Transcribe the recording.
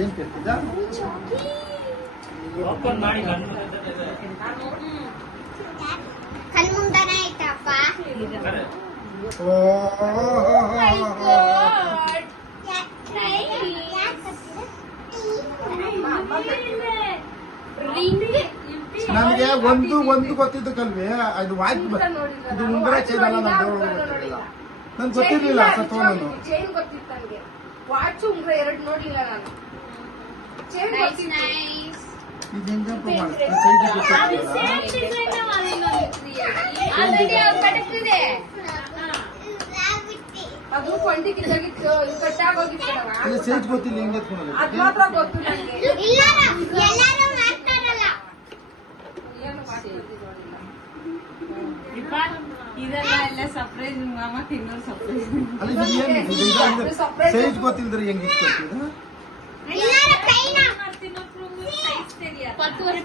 ಏನ್ ಕೇಳ್ತಿದ್ದ ಕಣ್ಮುಂದನ ಆಯ್ತಪ್ಪ. ನನಗೆ ಒಂದು ಗೊತ್ತಿದ್ದು ಕಲ್ವಿ ಅದು ವಾಚ್ ಇದು ಉಂಗುರ ಚೈನ್ ಅಲ್ಲ ನನ್ಗೆ ಗೊತ್ತಿರ್ಲಿಲ್ಲ ಸತ್ವ ನಾನು ಚೈನ್ ಗೊತ್ತಿತ್ತು ನನಗೆ, ವಾಚ್ ಉಂಗುರ ಎರಡು ನೋಡಿಲ್ಲ ನಾನು. ಚೈನ್ ಗೊತ್ತಿತ್ತು. ಇದು ಹೆಂಗಪ್ಪ ಮಾಡ್ತಾರೆ ಸೈಡ್ ಅದು ಕೊಂಡಿಗಿದ್ದಾಗಿತ್ತು, ಕಟ್ಟಾಗೋಗಿತ್ತು. ಇಲ್ಲ ಸೈಜ್ ಗೊತ್ತಿಲ್ಲ ಹೆಂಗೆ ಅದ್ ಮಾತ್ರ ಗೊತ್ತು ನನಗೆ. ಎಲ್ಲರೂ ಮಾಡ್ತಾರಲ್ಲ. ಏನು ಮಾಡ್ತಿದ್ದಿ ನೋಡಿಲ್ಲ. ಇದೆಲ್ಲ ಎಲ್ಲ ಸರ್ಪ್ರೈಸ್ ಮಾಮ ತಿನ್ನೋದು ಸರ್ಪ್ರೈಸ್. ಅಲ್ಲ ಸೈಜ್ ಗೊತ್ತಿಲ್ದ್ರೆ ಹೆಂಗಿತ್ತು ಎಲ್ಲರ ಕೈನ ತಿನ್ನೋ 10 ವರ್ಷ